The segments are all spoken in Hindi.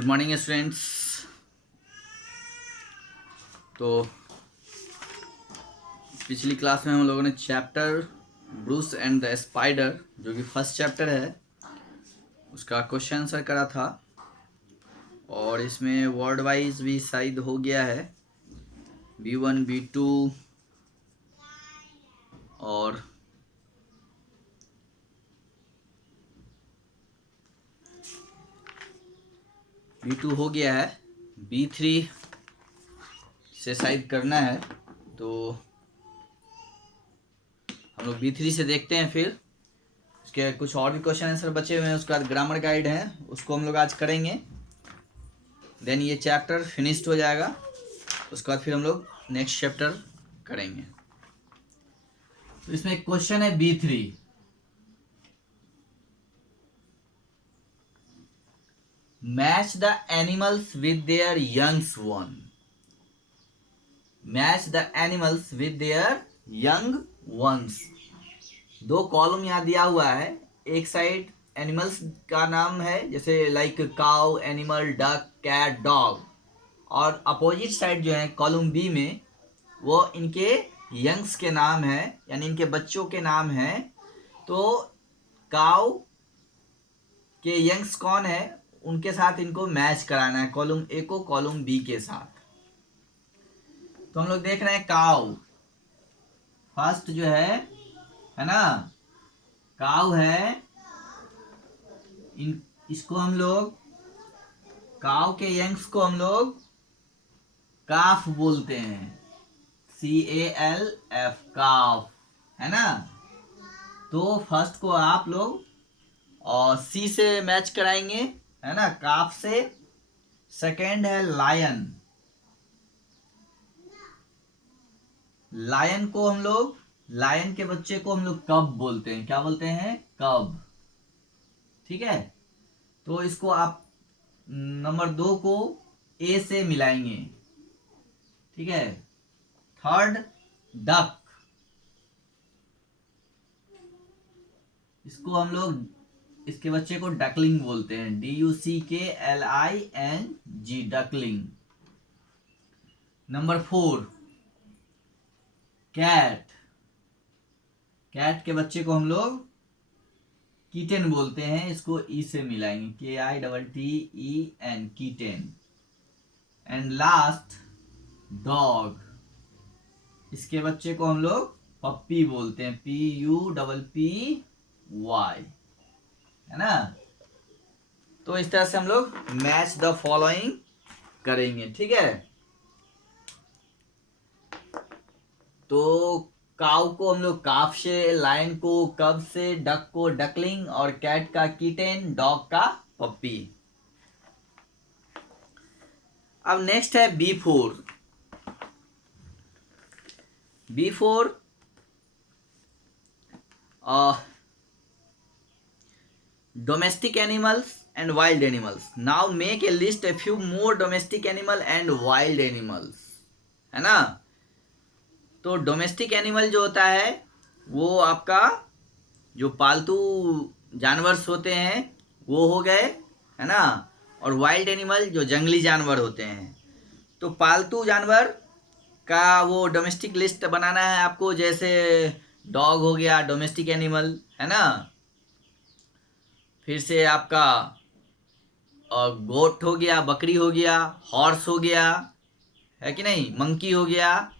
Good morning students. तो पिछली क्लास में हम लोगों ने chapter Bruce and the spider, जो कि फर्स्ट चैप्टर है, उसका क्वेश्चन आंसर करा था। और इसमें वर्ड वाइज भी शायद हो गया है, B1 B2 और B2 हो गया है, B3 से शायद करना है। तो हम लोग B3 से देखते हैं, फिर उसके कुछ और भी क्वेश्चन आंसर बचे हुए हैं। उसके बाद ग्रामर गाइड है, उसको हम लोग आज करेंगे। देन ये चैप्टर फिनिश्ड हो जाएगा। उसके बाद फिर हम लोग नेक्स्ट चैप्टर करेंगे। तो इसमें एक क्वेश्चन है B3, match the animals with their youngs one. Match the animals with their young ones. दो कॉलम यहाँ दिया हुआ है। एक साइड एनिमल्स का नाम है, जैसे like cow, animal, duck, cat, dog. और अपोजिट साइड जो है कॉलम बी में, वो इनके यंग्स के नाम है, यानी इनके बच्चों के नाम है। तो काउ के यंग्स कौन है, उनके साथ इनको मैच कराना है, कॉलम ए को कॉलम बी के साथ। तो हम लोग देख रहे हैं काउ फर्स्ट जो है ना, काउ है। इसको हम लोग, काउ के यंग्स को हम लोग काफ बोलते हैं, CALF, काफ, है ना। तो फर्स्ट को आप लोग और सी से मैच कराएंगे, है ना, काफ से। सेकेंड है लायन। लायन को हम लोग, लायन के बच्चे को हम लोग कब बोलते हैं, क्या बोलते हैं, कब। ठीक है। तो इसको आप नंबर 2 को ए से मिलाएंगे। ठीक है। थर्ड डक, इसको हम लोग, इसके बच्चे को डकलिंग बोलते हैं, DUCKLING, duckling. Number 4 cat. Cat के बच्चे को हम लोग कीटेन बोलते हैं, इसको ई से मिलाएंगे, KITTEN, कीटेन। एंड लास्ट डॉग, इसके बच्चे को हम लोग पप्पी बोलते हैं, PUPPY, है ना। तो इस तरह से हम लोग मैच द फॉलोइंग करेंगे। ठीक है। तो काउ को हम लोग काफ से, लायन को कब से, डक को डकलिंग, और कैट का कीटेन, डॉग का पप्पी। अब नेक्स्ट है B4। B4 domestic animals and wild animals. Now make a list a few more domestic animal and wild animals, है ना। तो डोमेस्टिक एनिमल जो होता है वो आपका जो पालतू जानवर होते हैं वो हो गए, है ना। और वाइल्ड एनिमल जो जंगली जानवर होते हैं। तो पालतू जानवर का वो डोमेस्टिक लिस्ट बनाना है आपको, जैसे डॉग हो गया डोमेस्टिक एनिमल, है ना। फिर से आपका गोट हो गया, बकरी हो गया, हॉर्स हो गया, है कि नहीं, मंकी हो गया।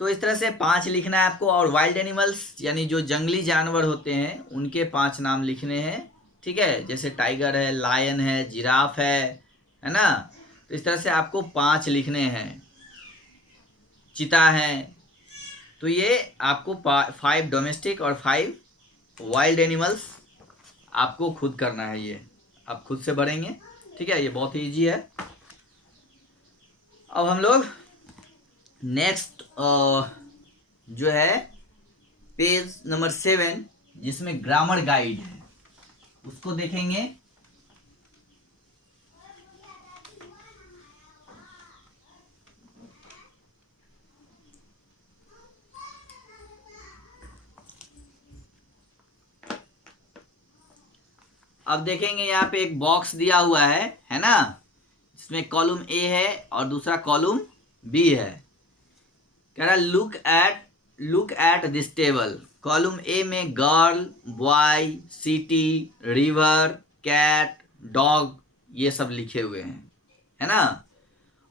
तो इस तरह से 5 लिखना है आपको। और वाइल्ड एनिमल्स यानी जो जंगली जानवर होते हैं उनके 5 नाम लिखने हैं। ठीक है। जैसे टाइगर है, लायन है, जिराफ है ना। तो इस तरह से आपको 5 लिखने हैं। चीता है। तो ये आपको 5 डोमेस्टिक और 5 वाइल्ड एनिमल्स आपको खुद करना है, ये आप खुद से भरेंगे। ठीक है। ये बहुत ही ईजी है। अब हम लोग नेक्स्ट जो है पेज नंबर 7, जिसमें ग्रामर गाइड है, उसको देखेंगे। अब देखेंगे यहाँ पे एक बॉक्स दिया हुआ है ना, जिसमें कॉलम ए है और दूसरा कॉलम बी है। कह रहा look at this table. Column A में girl, boy, city, river, cat, dog ये सब लिखे हुए हैं, है ना।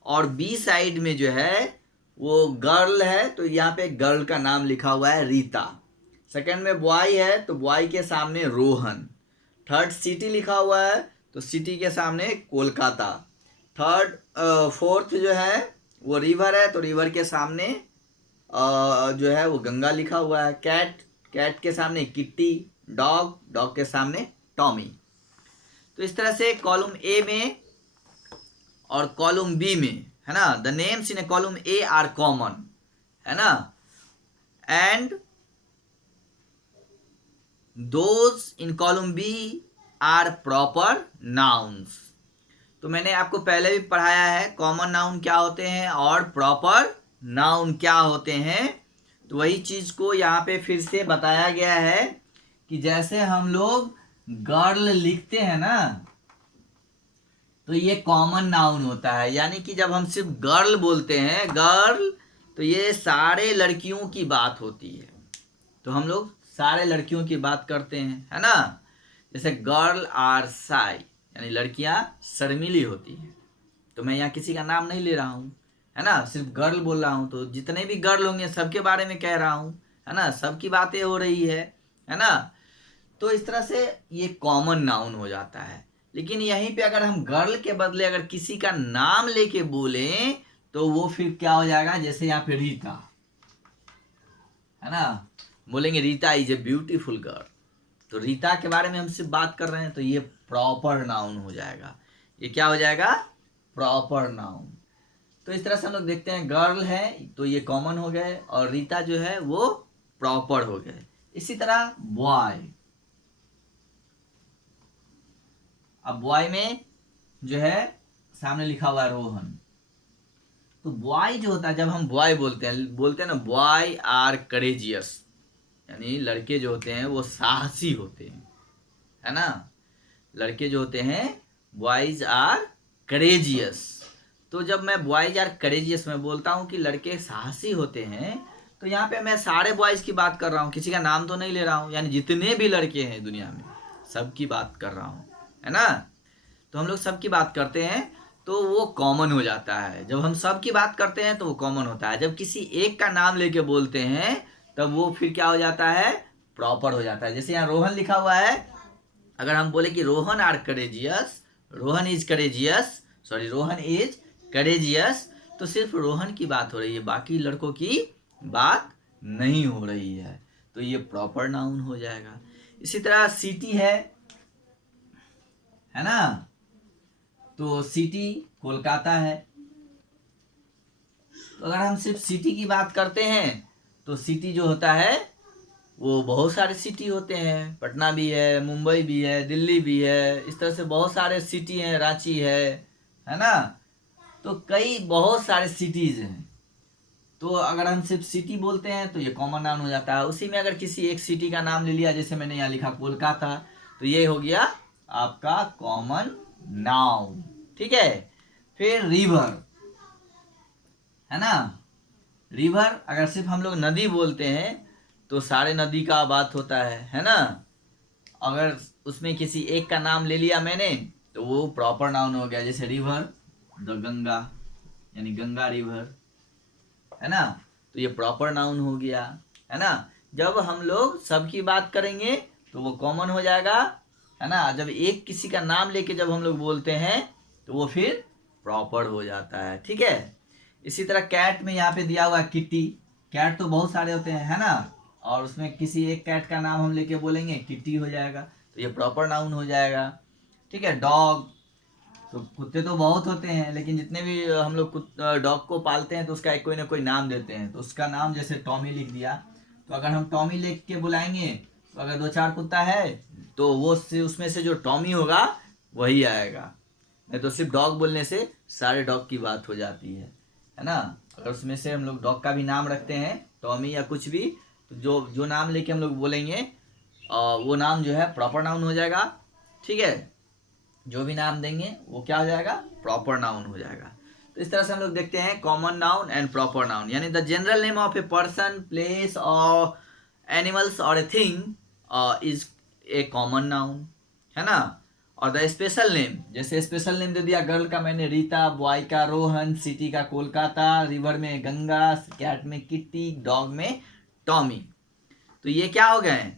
और बी साइड में जो है वो गर्ल है, तो यहाँ पे गर्ल का नाम लिखा हुआ है रीता। सेकंड में बॉय है तो बॉय के सामने रोहन। थर्ड सिटी लिखा हुआ है तो सिटी के सामने कोलकाता। फोर्थ जो है वो रिवर है तो रिवर के सामने जो है वो गंगा लिखा हुआ है। कैट के सामने किट्टी। डॉग के सामने टॉमी। तो इस तरह से कॉलम ए में और कॉलम बी में, है ना, the names in A column A are common, है ना, and those in column B are proper nouns. तो मैंने आपको पहले भी पढ़ाया है कॉमन नाउन क्या होते हैं और प्रॉपर नाउन क्या होते हैं। तो वही चीज को यहाँ पे फिर से बताया गया है कि जैसे हम लोग गर्ल लिखते हैं ना, तो ये कॉमन नाउन होता है। यानी कि जब हम सिर्फ गर्ल बोलते हैं, गर्ल, तो ये सारे लड़कियों की बात होती है। तो हम लोग सारे लड़कियों की बात करते हैं, है ना। जैसे गर्ल आर शाय, यानी लड़कियां शर्मीली होती हैं। तो मैं यहाँ किसी का नाम नहीं ले रहा हूँ, है ना, सिर्फ गर्ल बोल रहा हूँ। तो जितने भी गर्ल होंगे सबके बारे में कह रहा हूँ, है ना, सबकी बातें हो रही है ना। तो इस तरह से ये कॉमन नाउन हो जाता है। लेकिन यहीं पे अगर हम गर्ल के बदले अगर किसी का नाम लेके बोलें तो वो फिर क्या हो जाएगा, जैसे यहाँ पे रीता, है ना, बोलेंगे Rita is a beautiful girl. तो रीता के बारे में हम सिर्फ बात कर रहे हैं, तो ये प्रॉपर नाउन हो जाएगा। ये क्या हो जाएगा, प्रॉपर नाउन। तो इस तरह से हम लोग देखते हैं गर्ल है तो ये कॉमन हो गए और रीता जो है वो प्रॉपर हो गए। इसी तरह बॉय, अब बॉय में जो है सामने लिखा हुआ है रोहन। तो बॉय जो होता है, जब हम बॉय बोलते हैं ना, बॉय आर करेजियस, यानी लड़के जो होते हैं वो साहसी होते हैं, है ना। लड़के जो होते हैं बॉयज आर करेजियस। तो जब मैं बॉयज आर करेजियस में बोलता हूँ कि लड़के साहसी होते हैं, तो यहाँ पे मैं सारे बॉयज की बात कर रहा हूँ, किसी का नाम तो नहीं ले रहा हूँ। यानी जितने भी लड़के हैं दुनिया में सबकी बात कर रहा हूँ, है ना। तो हम लोग सबकी बात करते हैं तो वो कॉमन हो जाता है। जब हम सबकी बात करते हैं तो वो कॉमन होता है। जब किसी एक का नाम लेके बोलते हैं तब वो फिर क्या हो जाता है, प्रॉपर हो जाता है। जैसे यहाँ रोहन लिखा हुआ है, अगर हम बोले कि Rohan are courageous, Rohan is courageous, sorry Rohan is courageous, तो सिर्फ रोहन की बात हो रही है, बाकी लड़कों की बात नहीं हो रही है। तो ये प्रॉपर नाउन हो जाएगा। इसी तरह सिटी है ना, तो सिटी कोलकाता है। तो अगर हम सिर्फ सिटी की बात करते हैं तो सिटी जो होता है वो बहुत सारे सिटी होते हैं। पटना भी है, मुंबई भी है, दिल्ली भी है, इस तरह से बहुत सारे सिटी हैं, रांची है ना। तो कई बहुत सारे सिटीज हैं। तो अगर हम सिर्फ सिटी बोलते हैं तो ये कॉमन नाउन हो जाता है। उसी में अगर किसी एक सिटी का नाम ले लिया, जैसे मैंने यहाँ लिखा कोलकाता, तो ये हो गया आपका कॉमन नाउन, ठीक है। फिर रिवर, है ना। रिवर अगर सिर्फ हम लोग नदी बोलते हैं तो सारे नदी का बात होता है ना। अगर उसमें किसी एक का नाम ले लिया मैंने तो वो प्रॉपर नाउन हो गया। जैसे रिवर द गंगा, यानी गंगा रिवर, है ना। तो ये प्रॉपर नाउन हो गया, है ना। जब हम लोग सबकी बात करेंगे तो वो कॉमन हो जाएगा, है ना। जब एक किसी का नाम लेके जब हम लोग बोलते हैं तो वो फिर प्रॉपर हो जाता है, ठीक है। इसी तरह कैट में यहाँ पे दिया हुआ किट्टी। कैट तो बहुत सारे होते हैं, है ना, और उसमें किसी एक कैट का नाम हम लेके बोलेंगे किट्टी हो जाएगा, तो ये प्रॉपर नाउन हो जाएगा, ठीक है। डॉग, तो कुत्ते तो बहुत होते हैं, लेकिन जितने भी हम लोग डॉग को पालते हैं तो उसका एक कोई ना कोई नाम देते हैं। तो उसका नाम जैसे टॉमी लिख दिया, तो अगर हम टॉमी लिख के बुलाएंगे तो अगर 2-4 कुत्ता है तो वो उसमें से जो टॉमी होगा वही आएगा। नहीं तो सिर्फ डॉग बोलने से सारे डॉग की बात हो जाती है ना। अगर उसमें से हम लोग डॉग का भी नाम रखते हैं, टॉमी या कुछ भी, तो जो नाम लेके हम लोग बोलेंगे वो नाम जो है प्रॉपर नाउन हो जाएगा। ठीक है, जो भी नाम देंगे वो क्या हो जाएगा, प्रॉपर नाउन हो जाएगा। तो इस तरह से हम लोग देखते हैं common noun and proper noun, यानी the general name of a person, place और एनिमल्स और a thing is a common noun, है ना। और द स्पेशल नेम, जैसे स्पेशल नेम दे दिया, गर्ल का मैंने रीता, बॉय का रोहन, सिटी का कोलकाता, रिवर में गंगा, कैट में किट्टी, डॉग में टॉमी। तो ये क्या हो गए,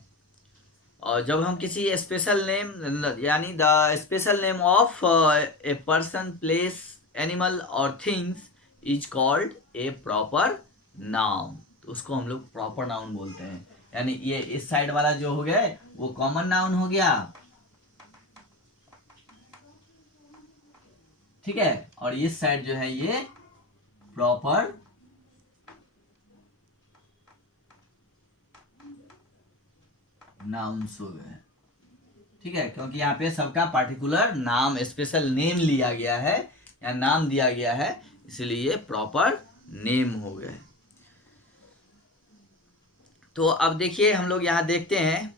और जब हम किसी स्पेशल नेम, यानी the special name of a person, place, animal और things is called a proper noun, तो उसको हम लोग प्रॉपर नाउन बोलते हैं। यानी ये इस साइड वाला जो हो गया वो कॉमन नाउन हो गया, ठीक है, और इस साइड जो है ये प्रॉपर नाउन्स हो गए, ठीक है, क्योंकि यहाँ पे सबका पार्टिकुलर नाम, स्पेशल नेम लिया गया है या नाम दिया गया है, इसलिए ये प्रॉपर नेम हो गए। तो अब देखिए हम लोग यहाँ देखते हैं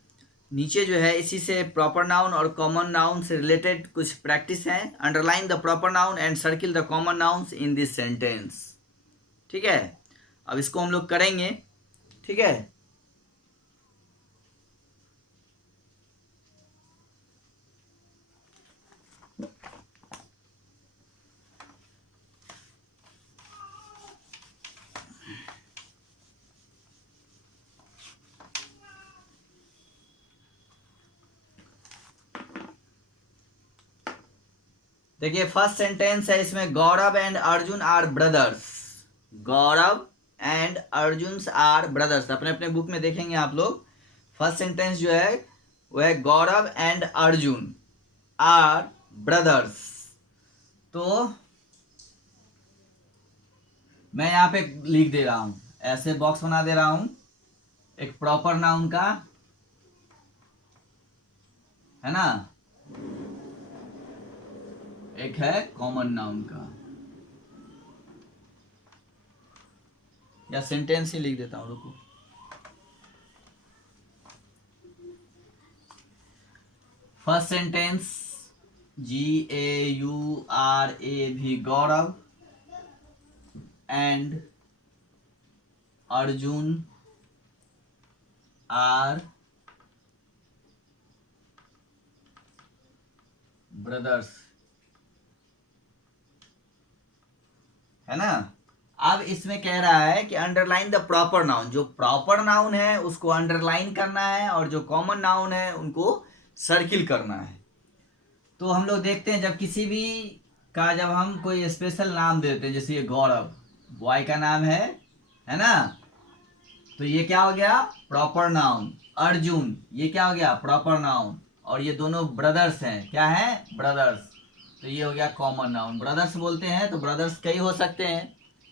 नीचे जो है, इसी से प्रॉपर नाउन और कॉमन नाउन से रिलेटेड कुछ प्रैक्टिस है। Underline the proper noun and circle the common nouns in this sentence, ठीक है। अब इसको हम लोग करेंगे, ठीक है। देखिए फर्स्ट सेंटेंस है इसमें, Gaurav and Arjun are brothers. Gaurav and Arjun are brothers, अपने अपने बुक में देखेंगे आप लोग। फर्स्ट सेंटेंस जो है वो है गौरव एंड अर्जुन आर ब्रदर्स। तो मैं यहाँ पे लिख दे रहा हूं, ऐसे बॉक्स बना दे रहा हूं, एक प्रॉपर नाउन का, है ना, एक है कॉमन नाउन का, या सेंटेंस ही लिख देता हूं, रुको। First sentence GAURAV, Gaurav and Arjun are brothers, है ना। अब इसमें कह रहा है कि अंडरलाइन द प्रॉपर नाउन, जो प्रॉपर नाउन है उसको अंडरलाइन करना है और जो कॉमन नाउन है उनको सर्किल करना है। तो हम लोग देखते हैं जब किसी भी का, जब हम कोई स्पेशल नाम देते हैं, जैसे ये गौरव बॉय का नाम है ना, तो ये क्या हो गया, प्रॉपर नाउन। अर्जुन, ये क्या हो गया, प्रॉपर नाउन। और ये दोनों ब्रदर्स हैं, क्या है, ब्रदर्स, तो ये हो गया कॉमन नाउन। ब्रदर्स बोलते हैं तो ब्रदर्स कई हो सकते हैं,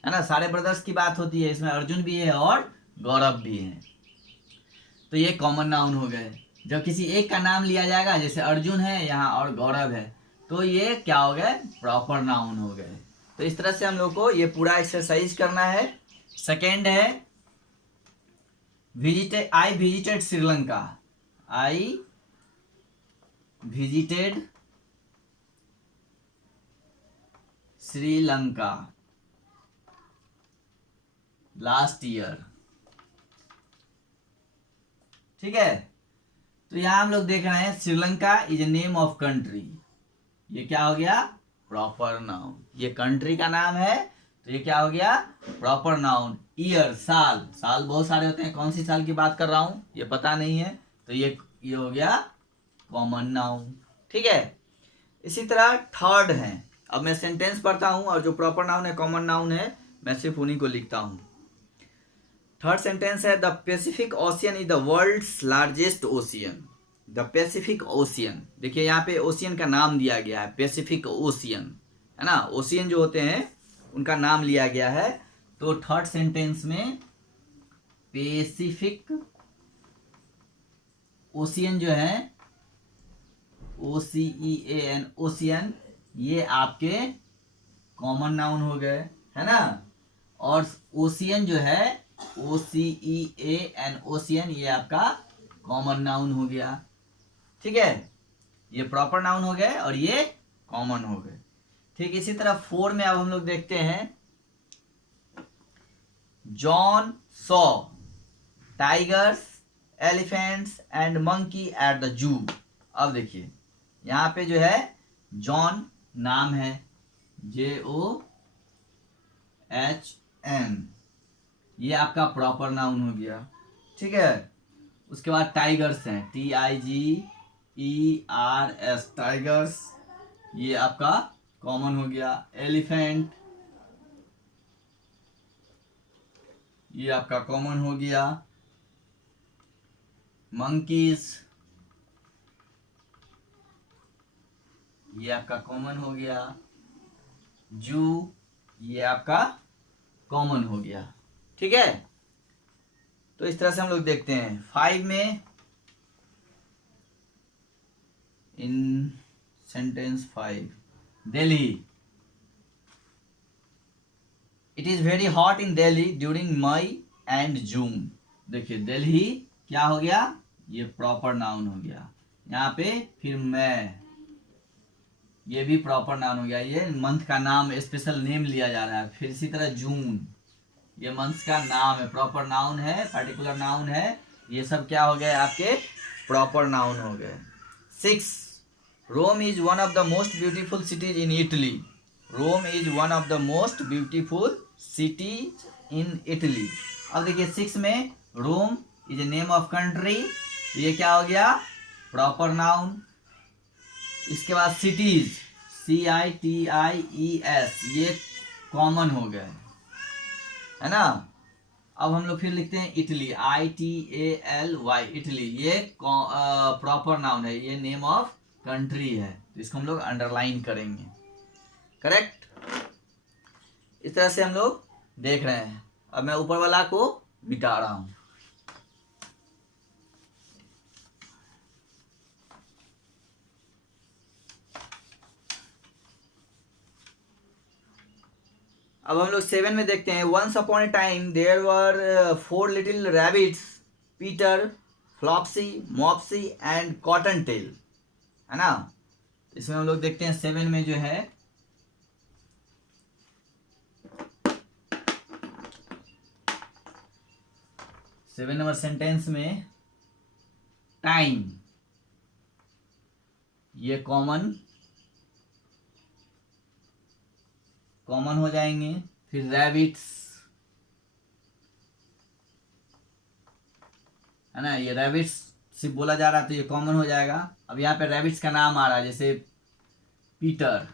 है ना, सारे ब्रदर्स की बात होती है, इसमें अर्जुन भी है और गौरव भी है, तो ये कॉमन नाउन हो गए। जब किसी एक का नाम लिया जाएगा, जैसे अर्जुन है यहाँ और गौरव है, तो ये क्या हो गए, प्रॉपर नाउन हो गए। तो इस तरह से हम लोग को ये पूरा एक्सरसाइज करना है। सेकेंड है I visited Sri Lanka. I visited Sri Lanka last year, ठीक है। तो यहां हम लोग देख रहे हैं Sri Lanka is a name of country, ये क्या हो गया, प्रॉपर नाउन। ये कंट्री का नाम है तो ये क्या हो गया, प्रॉपर नाउन। ईयर, साल, साल बहुत सारे होते हैं, कौन सी साल की बात कर रहा हूं ये पता नहीं है, तो ये हो गया कॉमन नाउन, ठीक है। इसी तरह थर्ड है, अब मैं सेंटेंस पढ़ता हूं और जो प्रॉपर नाउन है, कॉमन नाउन है, मैं सिर्फ उन्हीं को लिखता हूं। थर्ड सेंटेंस है, the Pacific Ocean is the world's largest ocean. The Pacific Ocean, देखिए यहाँ पे ओशियन का नाम दिया गया है, पैसिफिक ओशियन, है ना, ओशियन जो होते हैं उनका नाम लिया गया है। तो थर्ड सेंटेंस में पैसिफिक ओशियन जो है, OCEAN, ओशियन, ये आपके कॉमन नाउन हो गए, है ना। और ओशियन जो है, OCEAN, ओशियन, ये आपका कॉमन नाउन हो गया, ठीक है। ये प्रॉपर नाउन हो गए और ये कॉमन हो गए। ठीक, इसी तरह 4 में अब हम लोग देखते हैं, John saw tigers elephants and monkey at the zoo. अब देखिए यहाँ पे जो है जॉन नाम है, JOHN, ये आपका प्रॉपर नाउन हो गया। ठीक है, उसके बाद टाइगर्स हैं, TIGERS, टाइगर्स, ये आपका कॉमन हो गया। एलिफेंट, ये आपका कॉमन हो गया। मंकीज, ये आपका कॉमन हो गया। जू, ये आपका कॉमन हो गया। ठीक है, तो इस तरह से हम लोग देखते हैं। 5 में, in sentence 5, Delhi, it is very hot in Delhi during May and June. देखिए दिल्ली क्या हो गया, ये प्रॉपर नाउन हो गया। यहाँ पे फिर मैं, ये भी प्रॉपर नाउन हो गया, ये मंथ का नाम, स्पेशल नेम लिया जा रहा है। फिर इसी तरह जून, ये मंथ का नाम है, प्रॉपर नाउन है, पर्टिकुलर नाउन है। ये सब क्या हो गए आपके, प्रॉपर नाउन हो गए। 6, Rome is one of the most beautiful cities in Italy. Rome is one of the most beautiful cities in Italy. अब देखिए 6 में Rome is a name of country, ये क्या हो गया, प्रॉपर नाउन। इसके बाद सिटीज, CITIES, ये कॉमन हो गए, है ना। अब हम लोग फिर लिखते हैं इटली, ITALY, इटली, ये प्रॉपर नाउन है, ये नेम ऑफ कंट्री है, तो इसको हम लोग अंडरलाइन करेंगे। करेक्ट, इस तरह से हम लोग देख रहे हैं। अब मैं ऊपर वाला को मिटा रहा हूं। अब हम लोग 7 में देखते हैं, once upon a time there were 4 little rabbits, Peter, Flopsy, Mopsy and Cottontail, है ना। इसमें हम लोग देखते हैं 7 में जो है, सेवन नंबर सेंटेंस में टाइम, ये कॉमन हो जाएंगे। फिर रैबिट्स, है ना, ये रैबिट्स सिर्फ बोला जा रहा है तो ये कॉमन हो जाएगा। अब यहाँ पे रैबिट्स का नाम आ रहा है, जैसे पीटर,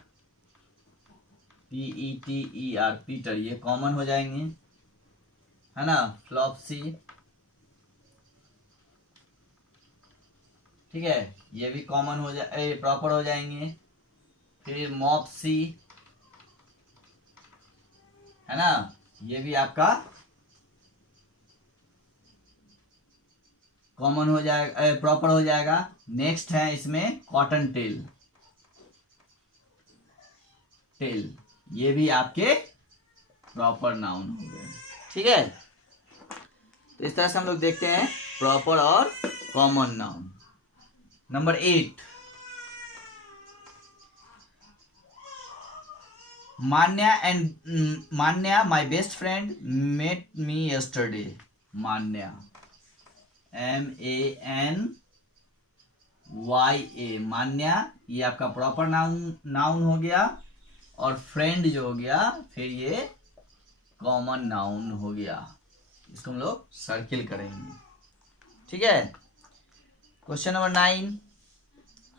PETER, पीटर, ये कॉमन हो जाएंगे, है ना। फ्लॉप्सी, ठीक है, ये भी कॉमन हो जाए, प्रॉपर हो जाएंगे। फिर मॉप्सी, है ना, ये भी आपका कॉमन हो जाएगा, प्रॉपर हो जाएगा। नेक्स्ट है इसमें कॉटन टेल, ये भी आपके प्रॉपर नाउन हो गए। ठीक है, तो इस तरह से हम लोग देखते हैं प्रॉपर और common noun. Number 8, Manya my best friend met me yesterday. Manya, MANYA, Manya, ये आपका प्रॉपर नाउन हो गया। और फ्रेंड जो हो गया, फिर ये कॉमन नाउन हो गया। इसको हम लोग सर्किल करेंगे। ठीक है, question number 9,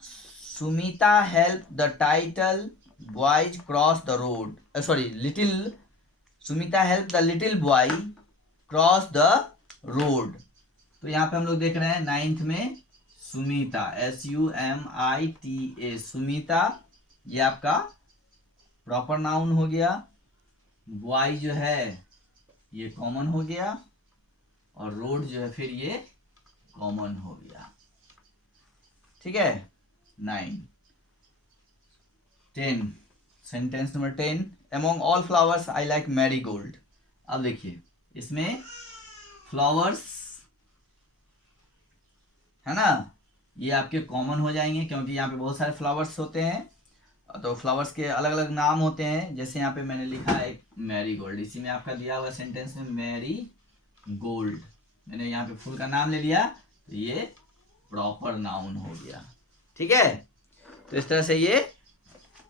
Sumita help the title boys cross the road, Sumita help the little boy cross the road. तो यहाँ पे हम लोग देख रहे हैं 9th में सुमिता, SUMITA, सुमिता, ये आपका प्रॉपर नाउन हो गया। बॉय जो है ये कॉमन हो गया, और रोड जो है फिर ये कॉमन हो गया। ठीक है, 9। 10, sentence number 10, among all flowers I like marigold. अब देखिए इसमें फ्लावर्स, है ना, ये आपके कॉमन हो जाएंगे क्योंकि यहाँ पे बहुत सारे फ्लावर्स होते हैं, तो फ्लावर्स के अलग अलग नाम होते हैं। जैसे यहाँ पे मैंने लिखा है मैरी गोल्ड, इसी में आपका दिया हुआ सेंटेंस में मैरी गोल्ड, मैंने यहाँ पे फूल का नाम ले लिया तो ये प्रॉपर नाउन हो गया। ठीक है, तो इस तरह से ये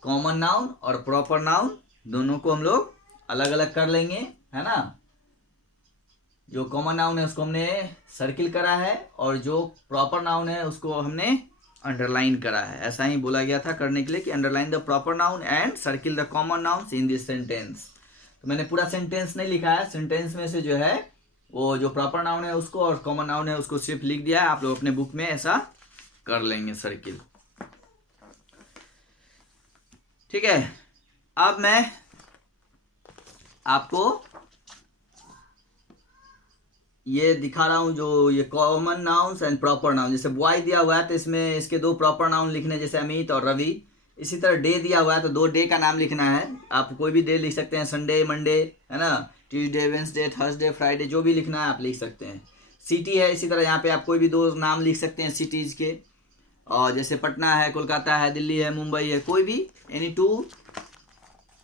कॉमन नाउन और प्रॉपर नाउन दोनों को हम लोग अलग अलग कर लेंगे, है ना। जो कॉमन नाउन है उसको हमने सर्किल करा है और जो प्रॉपर नाउन है उसको हमने अंडरलाइन करा है। ऐसा ही बोला गया था करने के लिए कि underline the proper noun and circle the common nouns in this sentence. तो मैंने पूरा सेंटेंस नहीं लिखा है, सेंटेंस में से जो है वो जो प्रॉपर नाउन है उसको और कॉमन नाउन है उसको सिर्फ लिख दिया है। आप लोग अपने बुक में ऐसा कर लेंगे सर्किल। ठीक है, अब मैं आपको ये दिखा रहा हूं जो ये common nouns and proper noun. जैसे बॉय दिया हुआ है तो इसमें इसके दो प्रॉपर नाउन लिखने, जैसे अमित और रवि। इसी तरह डे दिया हुआ है तो 2 डे का नाम लिखना है। आप कोई भी डे लिख सकते हैं, संडे, मंडे, है ना, ट्यूसडे, वेंसडे, थर्सडे, फ्राइडे, जो भी लिखना है आप लिख सकते हैं। सिटी है, इसी तरह यहाँ पे आप कोई भी 2 नाम लिख सकते हैं सिटीज के, और जैसे पटना है, कोलकाता है, दिल्ली है, मुंबई है, कोई भी एनी 2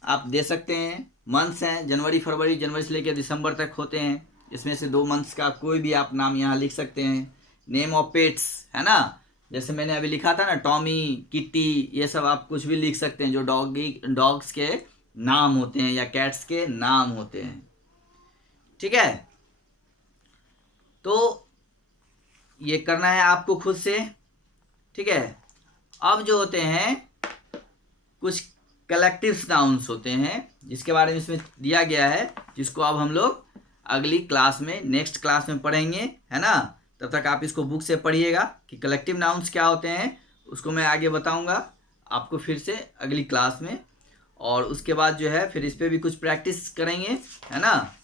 आप दे सकते हैं। मंथ्स हैं, जनवरी, फरवरी, जनवरी से लेकर दिसंबर तक होते हैं, इसमें से 2 मंथ्स का कोई भी आप नाम यहाँ लिख सकते हैं। नेम ऑफ पेट्स, है ना, जैसे मैंने अभी लिखा था ना, टॉमी, किट्टी, ये सब आप कुछ भी लिख सकते हैं जो डॉग्स के नाम होते हैं या कैट्स के नाम होते हैं। ठीक है, तो ये करना है आपको खुद से। ठीक है, अब जो होते हैं कुछ कलेक्टिव नाउन्स होते हैं जिसके बारे में इसमें दिया गया है, जिसको अब हम लोग अगली क्लास में, नेक्स्ट क्लास में पढ़ेंगे, है ना। तब तक आप इसको बुक से पढ़िएगा कि कलेक्टिव नाउन्स क्या होते हैं, उसको मैं आगे बताऊंगा आपको फिर से अगली क्लास में। और उसके बाद जो है फिर इस पर भी कुछ प्रैक्टिस करेंगे, है ना।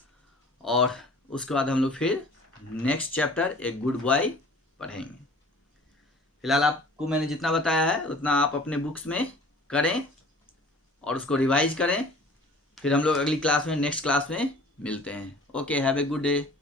और उसके बाद हम लोग फिर नेक्स्ट चैप्टर एक गुड बॉय पढ़ेंगे। फिलहाल आपको मैंने जितना बताया है उतना आप अपने बुक्स में करें और उसको रिवाइज करें। फिर हम लोग अगली क्लास में, नेक्स्ट क्लास में मिलते हैं। Okay, have a good day.